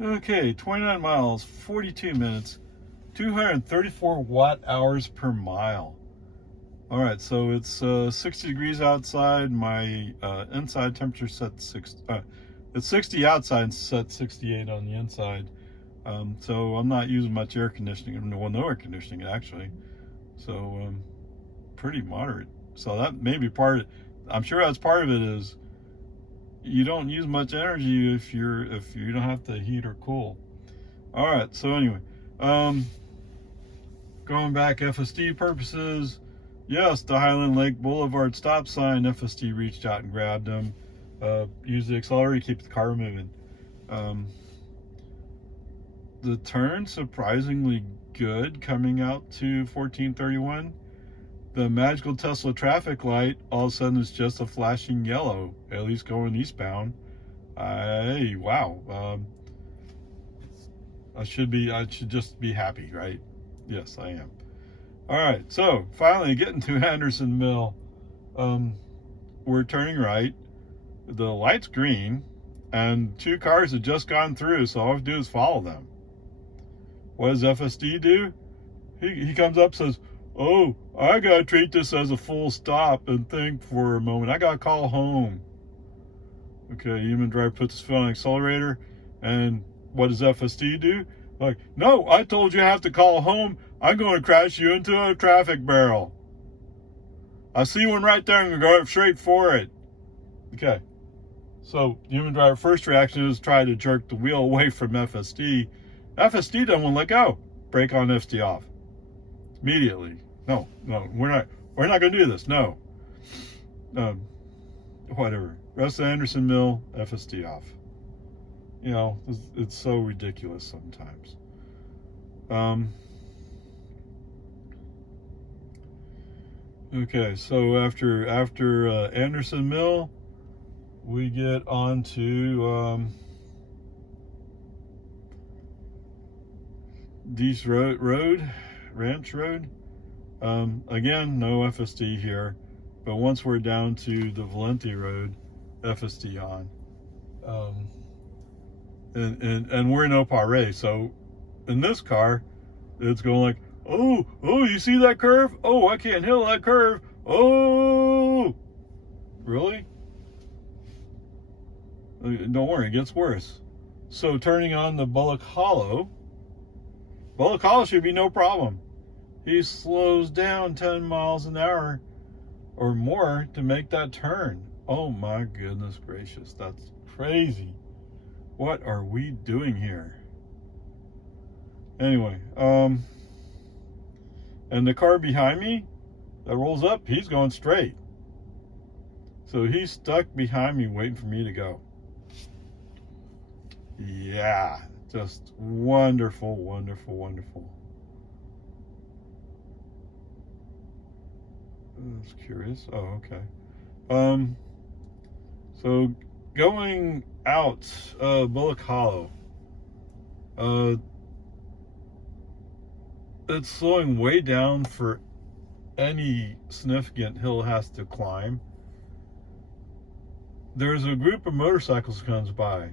Okay, 29 miles, 42 minutes, 234 watt hours per mile. All right, so it's 60 degrees outside. My inside temperature set it's 60 outside and set 68 on the inside. So I'm not using much air conditioning. Well, no air conditioning actually. So pretty moderate. So that may be part of it. I'm sure that's part of it is you don't use much energy if you don't have to heat or cool. All right. So anyway, going back FSD purposes. Yes, the Highland Lake Boulevard stop sign, FSD reached out and grabbed them. Use the accelerator to keep the car moving. The turn, surprisingly good coming out to 1431. The magical Tesla traffic light, all of a sudden it's just a flashing yellow, at least going eastbound. Hey, wow. I should just be happy, right? Yes, I am. All right, so finally getting to Anderson Mill. We're turning right. The light's green, and two cars have just gone through, so all I have to do is follow them. What does FSD do? He comes up and says, oh, I got to treat this as a full stop and think for a moment. I got to call home. Okay, human driver puts his foot on the accelerator, and what does FSD do? Like, no, I told you I have to call home. I'm going to crash you into a traffic barrel. I see one right there. I'm going to go straight for it. Okay. So, human driver first reaction is try to jerk the wheel away from FSD. FSD doesn't want to let go. Brake on, FSD off. Immediately. No, we're not going to do this. No. Whatever. Rest of Anderson Mill, FSD off. You know, it's so ridiculous sometimes. Okay, so after Anderson Mill, we get on to Deese Ranch Road. Again, no FSD here, but once we're down to the Valenti Road, FSD on. And we're in Oparay, so in this car, it's going like, oh, you see that curve? Oh, I can't handle that curve. Oh, really? Don't worry, it gets worse. So turning on the Bullock Hollow should be no problem. He slows down 10 miles an hour or more to make that turn. Oh my goodness gracious, that's crazy. What are we doing here? Anyway, and the car behind me that rolls up, he's going straight. So he's stuck behind me waiting for me to go. Yeah, just wonderful, wonderful, wonderful. I was curious. Oh, okay. So going out Bullock Hollow, it's slowing way down for any significant hill has to climb. There's a group of motorcycles comes by.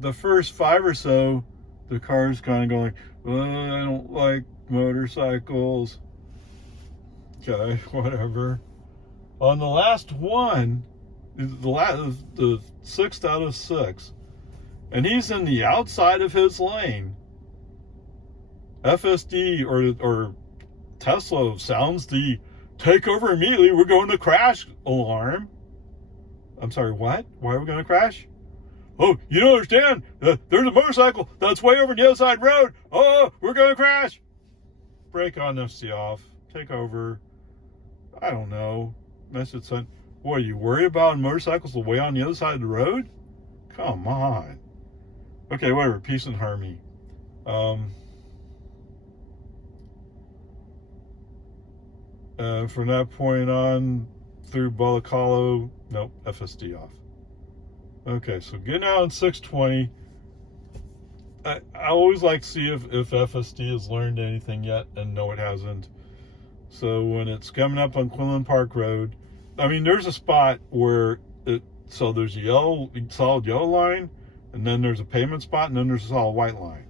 The first 5 or so, the car's kind of going, I don't like motorcycles. Okay, whatever. On the last one, the 6th out of 6, and he's in the outside of his lane. FSD or Tesla sounds the take over immediately, we're going to crash alarm. I'm sorry, what? Why are we going to crash? Oh, you don't understand. There's a motorcycle that's way over the other side road. Oh, we're going to crash. Brake on, FSD off. Take over. I don't know. Message sent. What, are you worried about motorcycles way on the other side of the road? Come on. Okay, whatever. Peace and harmony. From that point on, through Bullock Hollow, nope, FSD off. Okay, so getting out on 620. I always like to see if FSD has learned anything yet, and no, it hasn't. So when it's coming up on Quinlan Park Road, I mean, there's a spot where so there's a solid yellow line, and then there's a pavement spot, and then there's a solid white line.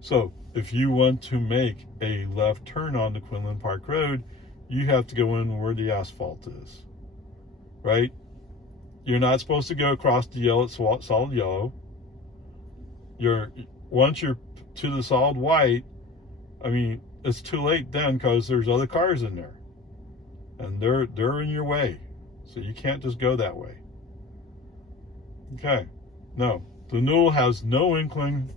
So if you want to make a left turn onto Quinlan Park Road, you have to go in where the asphalt is, right? You're not supposed to go across the yellow, solid yellow. Once you're to the solid white, I mean, it's too late then because there's other cars in there, and they're in your way, so you can't just go that way. Okay, no, the Newell has no inkling.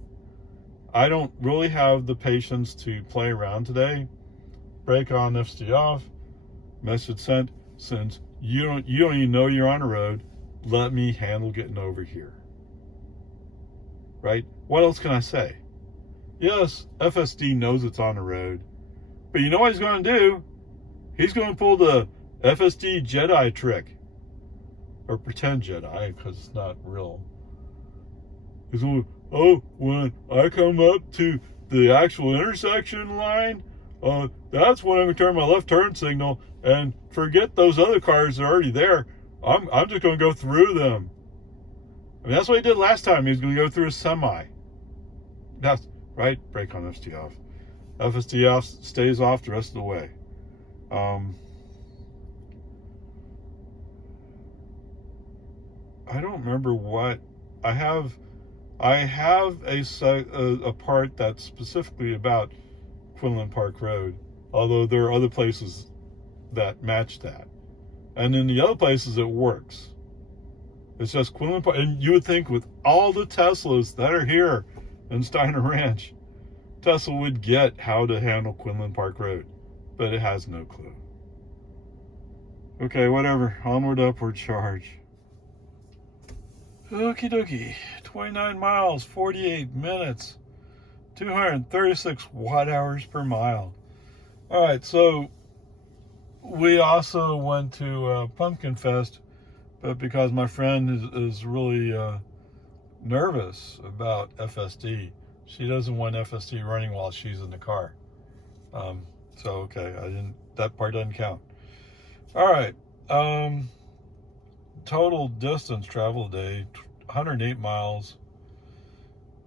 I don't really have the patience to play around today. Brake on, FSD off, message sent. Since you don't even know you're on a road, let me handle getting over here. Right? What else can I say? Yes, FSD knows it's on the road, but you know what he's going to do? He's going to pull the FSD Jedi trick, or pretend Jedi, because it's not real. He's going, oh, when I come up to the actual intersection line, that's when I'm going to turn my left turn signal and forget those other cars that are already there. I'm just going to go through them. I mean, that's what he did last time. He was going to go through a semi. That's right. Brake on, FSD off. FSD off, stays off the rest of the way. I don't remember what I have. I have a part that's specifically about Quinlan Park Road, although there are other places that match that. And in the other places, it works. It's just Quinlan Park. And you would think with all the Teslas that are here in Steiner Ranch, Tesla would get how to handle Quinlan Park Road. But it has no clue. Okay, whatever. Onward, upward, charge. Okie dokie. 29 miles, 48 minutes, 236 watt hours per mile. All right, so we also went to Pumpkin Fest, but because my friend is really nervous about FSD, she doesn't want FSD running while she's in the car. So okay, that part doesn't count. All right. Total distance traveled today, 108 miles,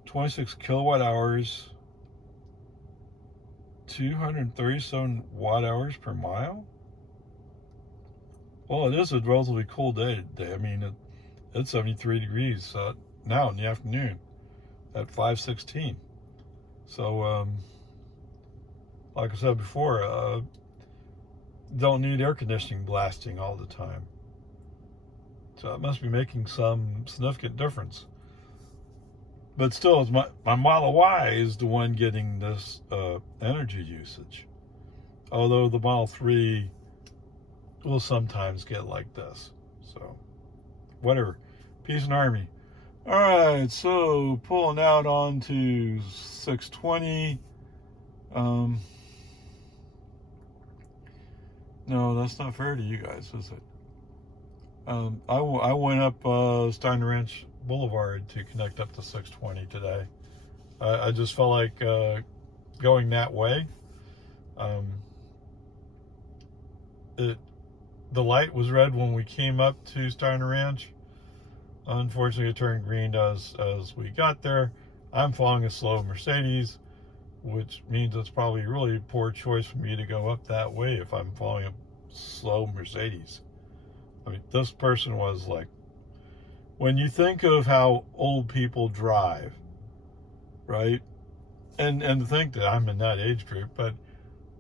26 kilowatt hours, 237 watt hours per mile. Well, it is a relatively cool day today. I mean, it's 73 degrees now in the afternoon at 5:16. So, like I said before, don't need air conditioning blasting all the time. So it must be making some significant difference. But still, it's my Model Y is the one getting this energy usage. Although the Model 3 will sometimes get like this. So, whatever. Peace and harmony. All right, so pulling out onto 620. No, that's not fair to you guys, is it? I went up Steiner Ranch Boulevard to connect up to 620 today. I just felt like going that way. The light was red when we came up to Steiner Ranch. Unfortunately, it turned green as we got there. I'm following a slow Mercedes, which means it's probably a really poor choice for me to go up that way if I'm following a slow Mercedes. I mean, this person was like, when you think of how old people drive, right? And to think that I'm in that age group, but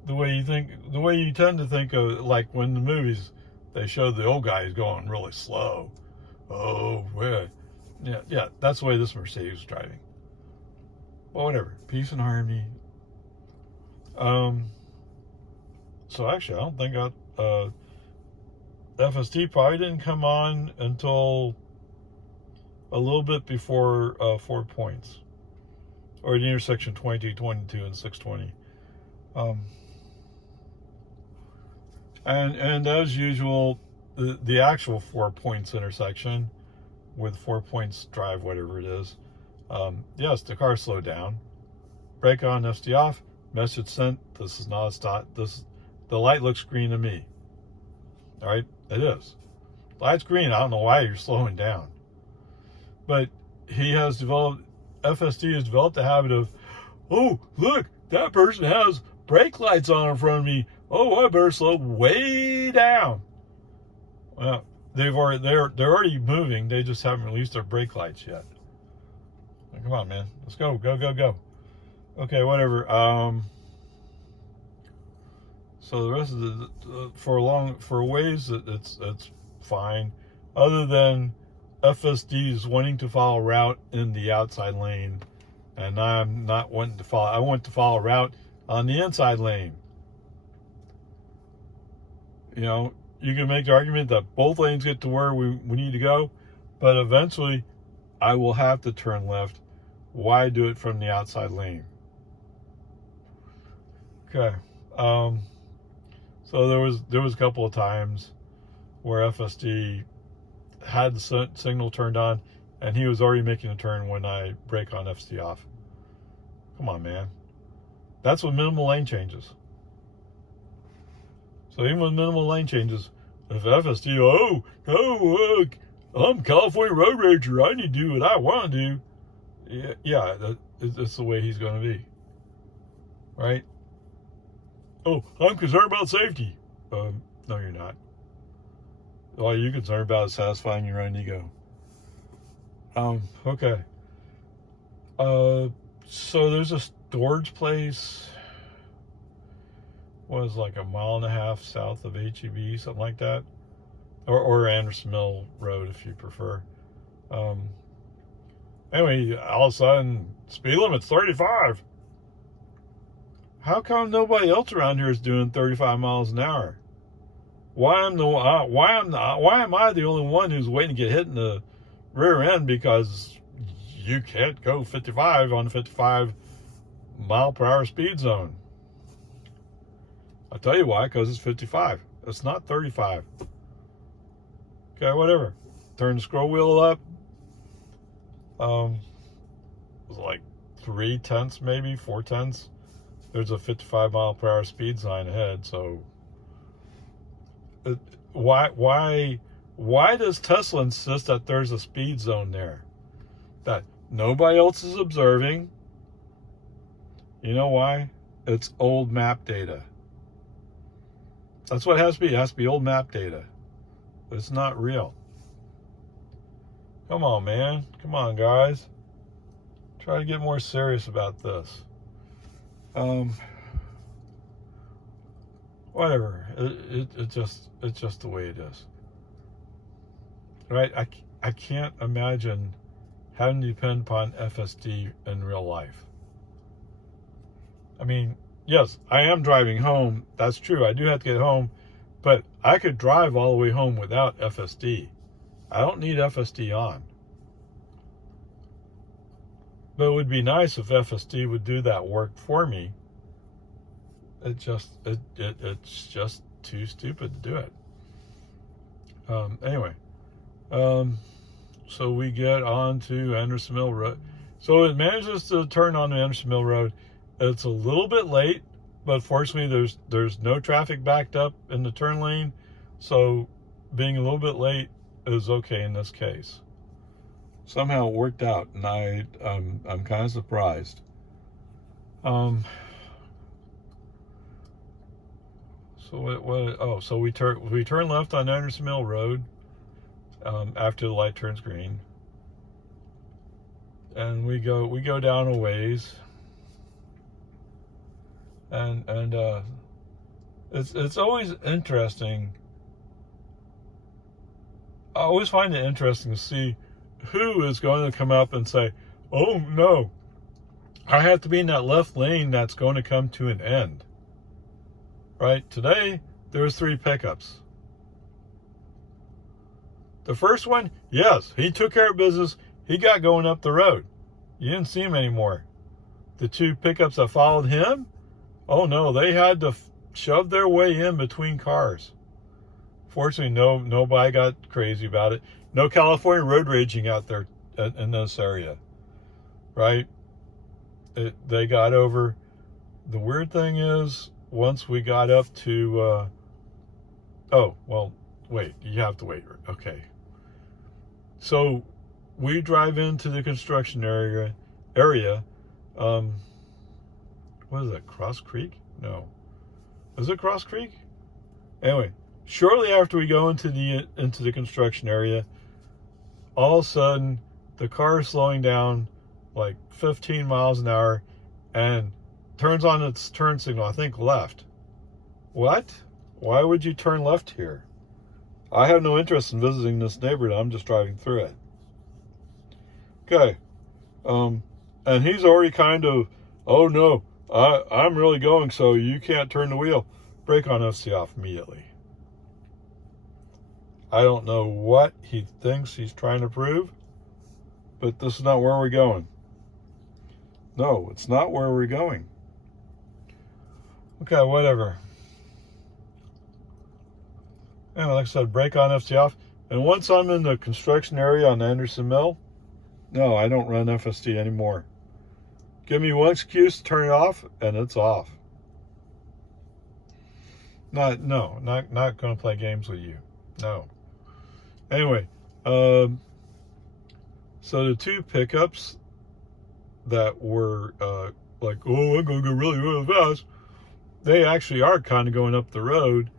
the way you tend to think of, like when the movies, they show the old guys going really slow. Oh, yeah, that's the way this Mercedes was driving. Well, whatever, peace and harmony. So actually, I don't think FSD probably didn't come on until a little bit before 4 points, or the intersection 22, 22, and 620. And as usual, the actual 4 points intersection with 4 points drive, whatever it is. Yes, the car slowed down. Brake on, FSD off. Message sent. This is not a stop. The light looks green to me. All right, it is. Light's green. I don't know why you're slowing down. But FSD has developed the habit of, oh, look, that person has brake lights on in front of me. Oh, I better slow way down. Well, they're already moving. They just haven't released their brake lights yet. Come on, man. Let's go. Okay, whatever. So the rest of for ways it's fine, other than FSD's wanting to follow a route in the outside lane, and I'm not wanting to follow. I want to follow a route on the inside lane. You know, you can make the argument that both lanes get to where we need to go, but eventually I will have to turn left. Why do it from the outside lane? Okay. So there was a couple of times where FSD had the signal turned on, and he was already making a turn when I brake on FSD off. Come on, man. That's with minimal lane changes. So even with minimal lane changes, if FSD, I'm California Road Rager, I need to do what I want to do. Yeah, that's the way he's going to be. Right? Oh, I'm concerned about safety. No, you're not. All you're concerned about is satisfying your own ego. Okay. So there's a storage place. Was like a mile and a half south of HEB, something like that, or Anderson Mill Road if you prefer. Anyway, all of a sudden, speed limit's 35. How come nobody else around here is doing 35 miles an hour? Why am I the only one who's waiting to get hit in the rear end because you can't go 55 on the 55 mile per hour speed zone? I'll tell you why, because it's 55. It's not 35. Okay, whatever. Turn the scroll wheel up. It was like 3/10, maybe 4/10. There's a 55 mile per hour speed sign ahead. So, why does Tesla insist that there's a speed zone there that nobody else is observing? You know why? It's old map data. That's what it has to be. It has to be old map data. It's not real. Come on, man. Come on, guys. Try to get more serious about this. Whatever. It's just the way it is. Right? I can't imagine having to depend upon FSD in real life. I mean, yes, I am driving home. That's true. I do have to get home, but I could drive all the way home without FSD. I don't need FSD on. But it would be nice if FSD would do that work for me. It's just too stupid to do it. Anyway, so we get on to Anderson Mill Road. So it manages to turn on to Anderson Mill Road. It's a little bit late, but fortunately there's no traffic backed up in the turn lane, so being a little bit late is okay in this case. Somehow it worked out, and I'm kind of surprised. So we turn left on Anderson Mill Road after the light turns green, and we go down a ways. And it's always interesting. I always find it interesting to see who is going to come up and say, "Oh no, I have to be in that left lane that's going to come to an end." Right? Today there's 3 pickups. The first one, yes, he took care of business. He got going up the road. You didn't see him anymore. The 2 pickups that followed him, oh no, they had to shove their way in between cars. Fortunately, nobody got crazy about it. No California road raging out there in this area, right? They got over. The weird thing is, once we got up to, wait, you have to wait. Okay. So we drive into the construction area. What is that? Cross Creek? No. Is it Cross Creek? Anyway, shortly after we go into the construction area, all of a sudden the car is slowing down like 15 miles an hour and turns on its turn signal, I think left. What? Why would you turn left here? I have no interest in visiting this neighborhood. I'm just driving through it. Okay. And he's already kind of, oh no, I'm really going, so you can't turn the wheel. Brake on FC off immediately. I don't know what he thinks he's trying to prove, but this is not where we're going. No, it's not where we're going. Okay, whatever. And like I said, brake on, FC off. And once I'm in the construction area on Anderson Mill, no, I don't run FSD anymore. Give me one excuse to turn it off, and it's off. Not going to play games with you. No. Anyway, so the two pickups that were like, oh, I'm going to go really, really fast, they actually are kind of going up the road,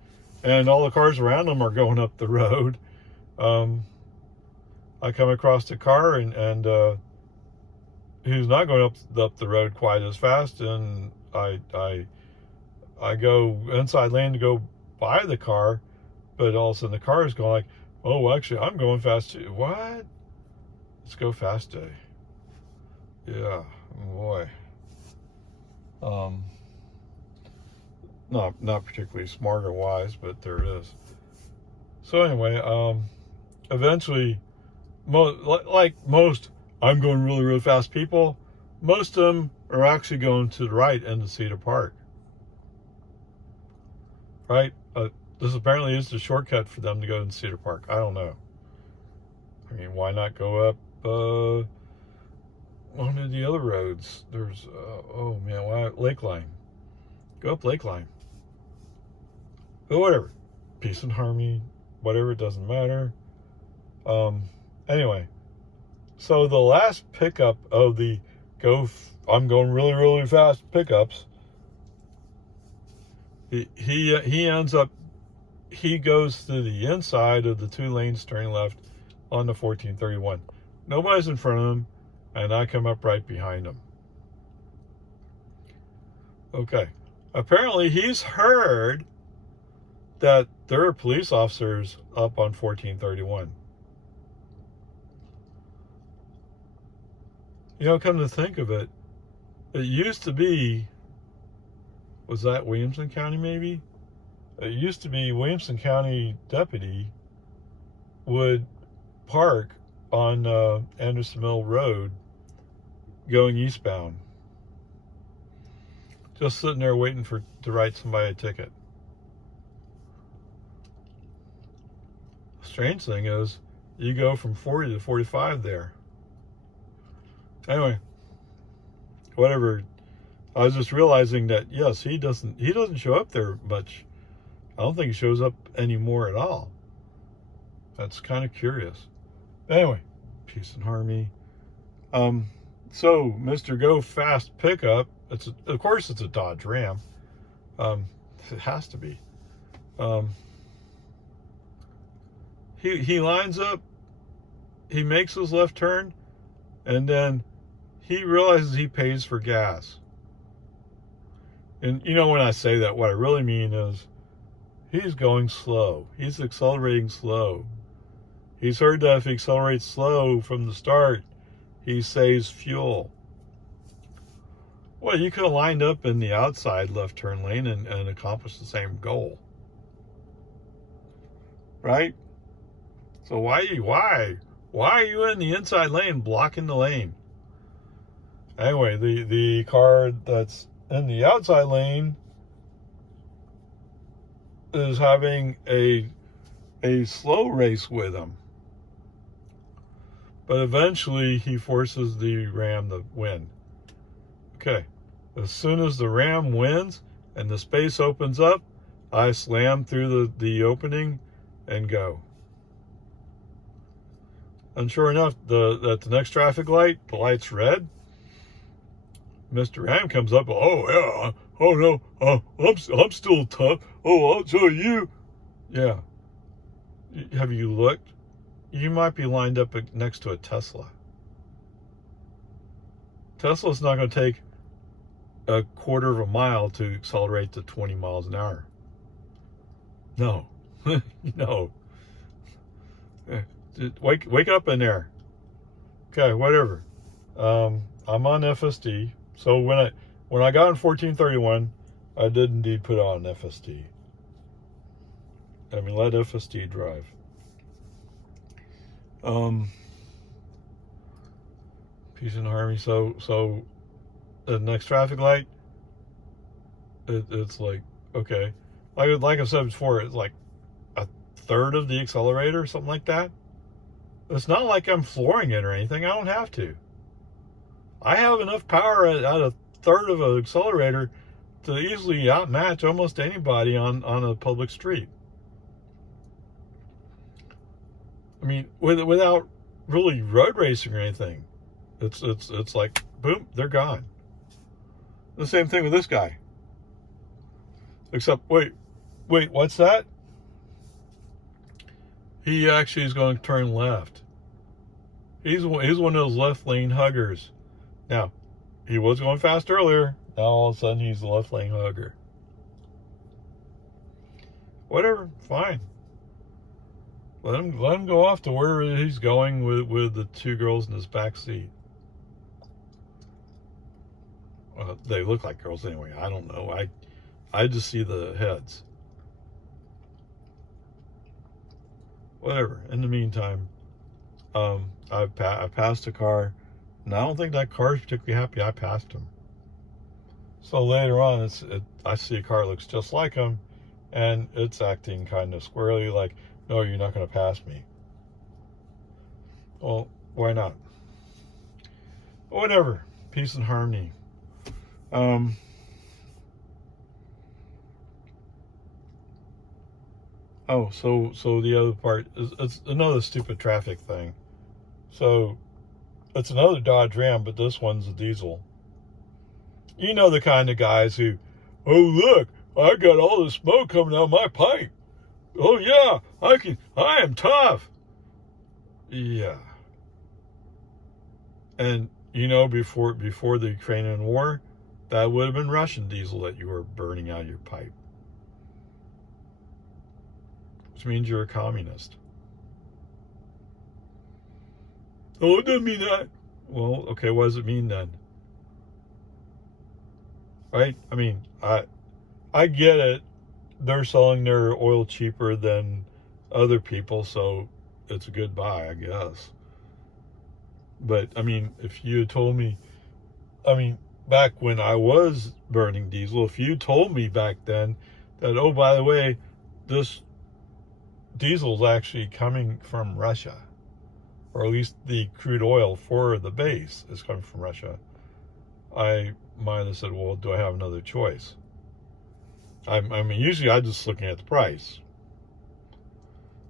and all the cars around them are going up the road. I come across a car and who's not going up the road quite as fast, and I go inside lane to go by the car, but all of a sudden the car is going like, oh, actually I'm going fast too. What? Let's go fast day. Yeah, boy. Not particularly smart or wise, but there it is. So anyway, eventually, like most I'm going really, really fast people, most of them are actually going to the right into Cedar Park. Right? This apparently is the shortcut for them to go to Cedar Park. I don't know. I mean, why not go up one of the other roads? There's, oh man, why Lakeline? Go up Lakeline. But whatever. Peace and harmony, whatever, it doesn't matter. Anyway, so the last pickup of the I'm going really, really fast pickups, he ends up, he goes to the inside of the 2 lanes turning left on the 1431. Nobody's in front of him, and I come up right behind him. Okay. Apparently he's heard that there are police officers up on 1431. You know, come to think of it, it used to be, was that Williamson County maybe? It used to be Williamson County deputy would park on Anderson Mill Road going eastbound. Just sitting there waiting to write somebody a ticket. Strange thing is, you go from 40 to 45 there. Anyway, whatever. I was just realizing that yes, he doesn't show up there much. I don't think he shows up anymore at all. That's kind of curious. Anyway, peace and harmony. So Mr. Go Fast pickup. Of course it's a Dodge Ram. It has to be. He lines up. He makes his left turn, and then he realizes he pays for gas. And you know, when I say that, what I really mean is he's going slow. He's accelerating slow. He's heard that if he accelerates slow from the start, he saves fuel. Well, you could have lined up in the outside left turn lane and accomplished the same goal. Right? So why are you in the inside lane blocking the lane? Anyway, the car that's in the outside lane is having a slow race with him. But eventually he forces the Ram to win. Okay. As soon as the Ram wins and the space opens up, I slam through the opening and go. And sure enough, at the next traffic light, the light's red. Mr. Ram comes up. Oh yeah. Oh no. I'm still tough. Oh, I'll show you. Yeah. Have you looked? You might be lined up next to a Tesla. Tesla's not going to take a quarter of a mile to accelerate to 20 miles an hour. No. No. Wake up in there. Okay, whatever. I'm on FSD. So when I got in 1431, I did indeed put on FSD. I mean, let FSD drive. Peace and harmony. So the next traffic light, it's like, okay, like I said before, it's like a third of the accelerator, something like that. It's not like I'm flooring it or anything. I don't have to. I have enough power at a third of an accelerator to easily outmatch almost anybody on a public street. I mean, without really road racing or anything. It's like, boom, they're gone. The same thing with this guy. Except, wait, what's that? He actually is going to turn left. He's one of those left lane huggers. Now, he was going fast earlier. Now all of a sudden he's a left lane hugger. Whatever, fine. Let him go off to where he's going with the two girls in his back seat. They look like girls anyway. I don't know. I just see the heads. Whatever. In the meantime, I passed a car, and I don't think that car is particularly happy I passed him. So later on, I see a car that looks just like him, and it's acting kind of squirrely, like, no, you're not going to pass me. Well, why not? Whatever. Peace and harmony. So the other part is, it's another stupid traffic thing. So it's another Dodge Ram, but this one's a diesel. You know the kind of guys who, oh look, I got all the smoke coming out of my pipe. Oh yeah, I am tough. Yeah. And you know, before the Ukrainian war, that would have been Russian diesel that you were burning out of your pipe. Which means you're a communist. Oh, it doesn't mean that. Well, okay, what does it mean then? Right? I mean, I get it. They're selling their oil cheaper than other people, so it's a good buy, I guess. But, I mean, if you had told me, I mean, back when I was burning diesel, if you told me back then that, oh, by the way, this diesel is actually coming from Russia, or at least the crude oil for the base is coming from Russia, I might have said, well, do I have another choice? I mean, usually I'm just looking at the price.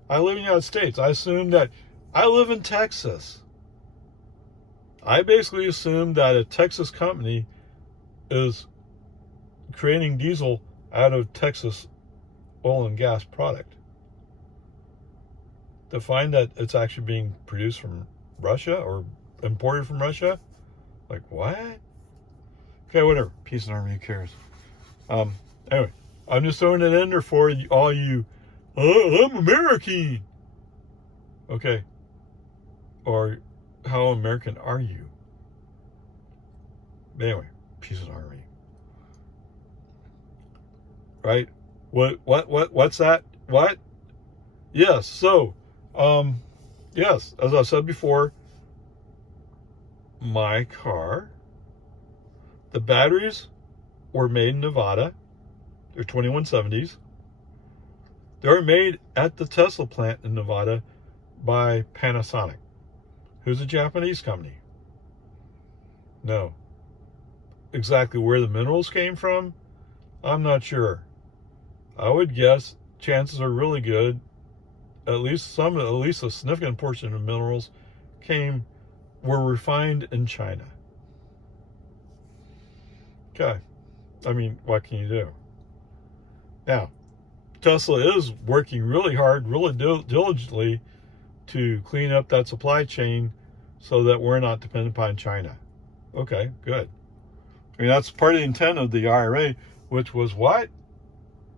I live in the United States. I assume that I live in Texas. I basically assume that a Texas company is creating diesel out of Texas oil and gas product. To find that it's actually being produced from Russia or imported from Russia, like what? Okay, whatever. Peace and harmony. Who cares? Anyway, I'm just throwing it in there for all you. Oh, I'm American. Okay. Or how American are you? Anyway, peace and harmony. Right? What's that? What? Yes. So, yes, as I said before, my car, the batteries were made in Nevada. They're 2170s. They were made at the Tesla plant in Nevada by Panasonic, who's a Japanese company. No. Exactly where the minerals came from, I'm not sure. I would guess chances are really good. At least a significant portion of minerals were refined in China. Okay. I mean, what can you do? Now, Tesla is working really hard, really diligently to clean up that supply chain so that we're not dependent upon China. Okay, good. I mean, that's part of the intent of the IRA, which was what?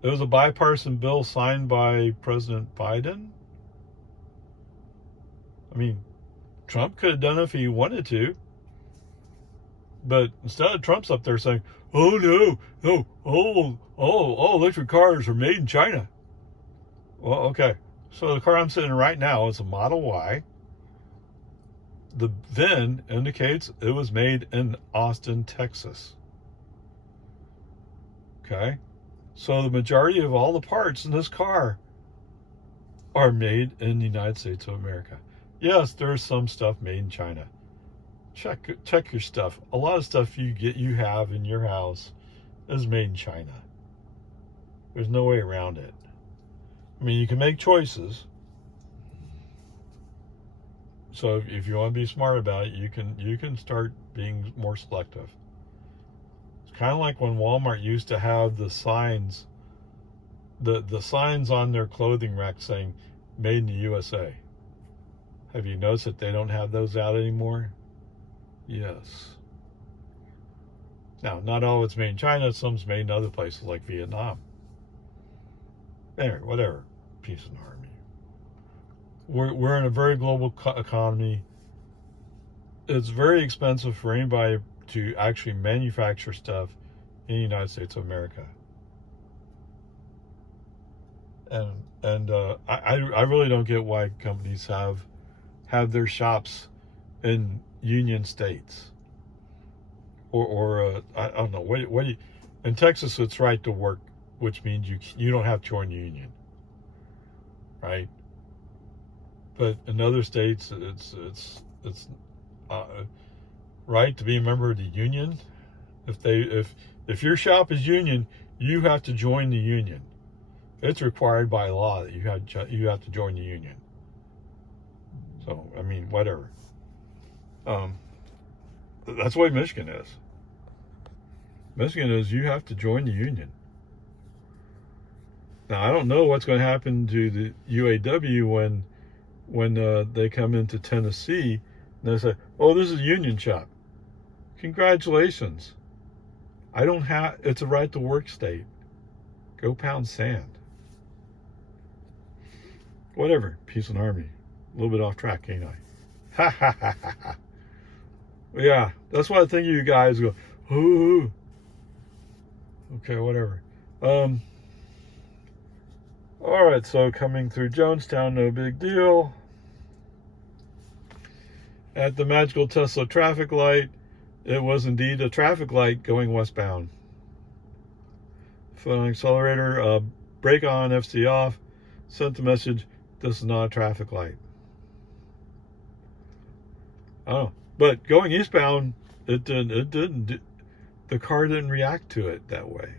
It was a bipartisan bill signed by President Biden. I mean, Trump could have done it if he wanted to. But instead, Trump's up there saying, oh, no, all electric cars are made in China. Well, okay. So the car I'm sitting in right now is a Model Y. The VIN indicates it was made in Austin, Texas. Okay. So the majority of all the parts in this car are made in the United States of America. Yes, there's some stuff made in China. Check your stuff. A lot of stuff you have in your house is made in China. There's no way around it. I mean, you can make choices. So if you want to be smart about it, you can start being more selective. It's kind of like when Walmart used to have the signs, the signs on their clothing rack saying "Made in the USA." Have you noticed that they don't have those out anymore? Yes. Now, not all of it's made in China. Some's made in other places like Vietnam. Anyway, whatever. Peace and harmony. We're in a very global economy. It's very expensive for anybody to actually manufacture stuff in the United States of America. And I really don't get why companies have their shops in Union states, or I don't know what do you, in Texas it's right to work, which means you don't have to join the union, right? But in other states it's right to be a member of the union. If your shop is union, you have to join the union. It's required by law that you have to join the union. So I mean, whatever. That's the way Michigan is. Michigan is you have to join the union. Now I don't know what's going to happen to the UAW when they come into Tennessee and they say, "Oh, this is a union shop." Congratulations. It's a right to work state. Go pound sand. Whatever. Peace and harmony. A little bit off track, ain't I? Ha ha ha ha ha. Yeah, that's why I think you guys go, ooh. Okay, whatever. All right, so coming through Jonestown, no big deal. At the magical Tesla traffic light, it was indeed a traffic light going westbound. Foot on accelerator, brake on, FC off, sent the message, this is not a traffic light. Oh, but going eastbound, it didn't. The car didn't react to it that way.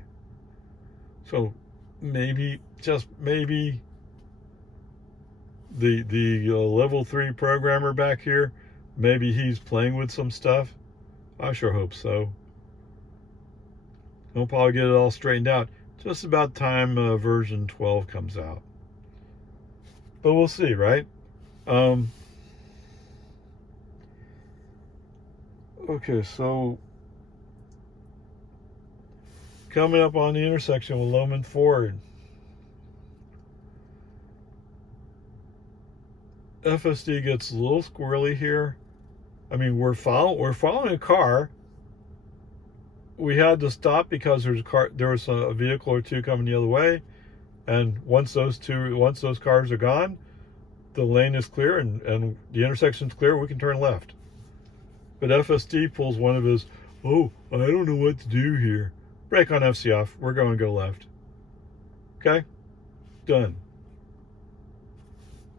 So maybe, just maybe, the level 3 programmer back here, maybe he's playing with some stuff. I sure hope so. He'll probably get it all straightened out just about time version 12 comes out. But we'll see, right? Okay, so coming up on the intersection with Loman Ford, FSD gets a little squirrely here. I mean, we're following a car. We had to stop because there was a vehicle or two coming the other way, and once those cars are gone, the lane is clear and the intersection's clear. We can turn left. But FSD pulls one of his, oh, I don't know what to do here. Brake on, FC off. We're going to go left. Okay? Done.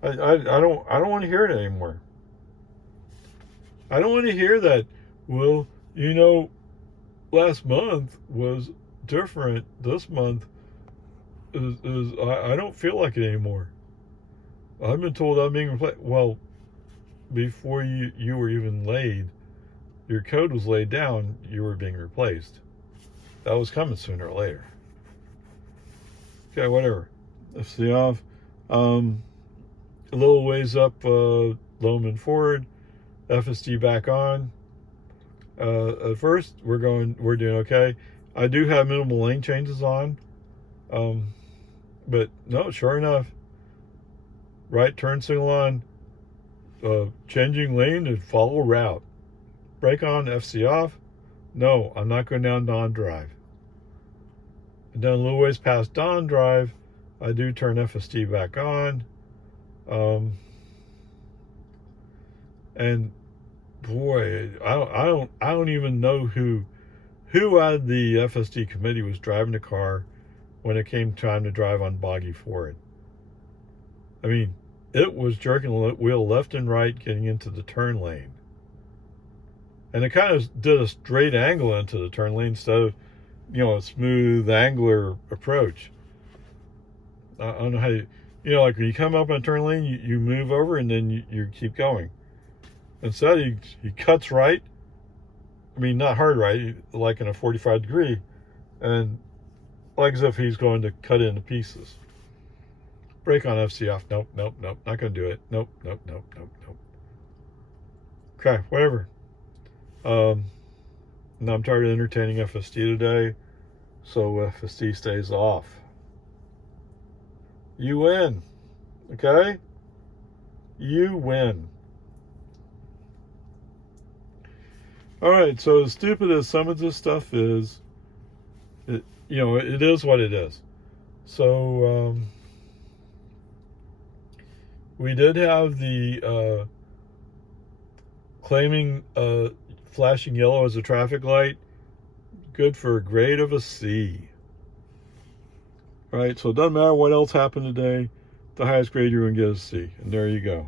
I don't want to hear it anymore. I don't want to hear that, well, last month was different. This month I don't feel like it anymore. I've been told I'm being replaced. Well, before you were even laid, your code was laid down, you were being replaced. That was coming sooner or later. Okay, whatever. FC off. A little ways up, Loman forward. FSD back on. At first, we're doing okay. I do have minimal lane changes on. But no, sure enough, right turn signal on, changing lane and follow route. Brake on, FC off. No, I'm not going down Don Drive. And then a little ways past Don Drive, I do turn FSD back on. And boy, I don't even know who out of the FSD committee was driving the car when it came time to drive on boggy Ford. I mean, it was jerking the wheel left and right getting into the turn lane. And it kind of did a straight angle into the turn lane instead of, a smooth angular approach. I don't know how like when you come up on a turn lane, you move over and then you keep going. Instead, he cuts right. I mean, not hard right, like in a 45 degree, and like as if he's going to cut into pieces. Brake on, FC off. Nope, not going to do it. Nope. Okay, whatever. Now I'm tired of entertaining FSD today, so FSD stays off. You win. Okay? You win. Alright, so as stupid as some of this stuff is, it is what it is. So, we did have the claiming flashing yellow as a traffic light. Good for a grade of a C. Right, so it doesn't matter what else happened today. The highest grade you're going to get is C. And there you go.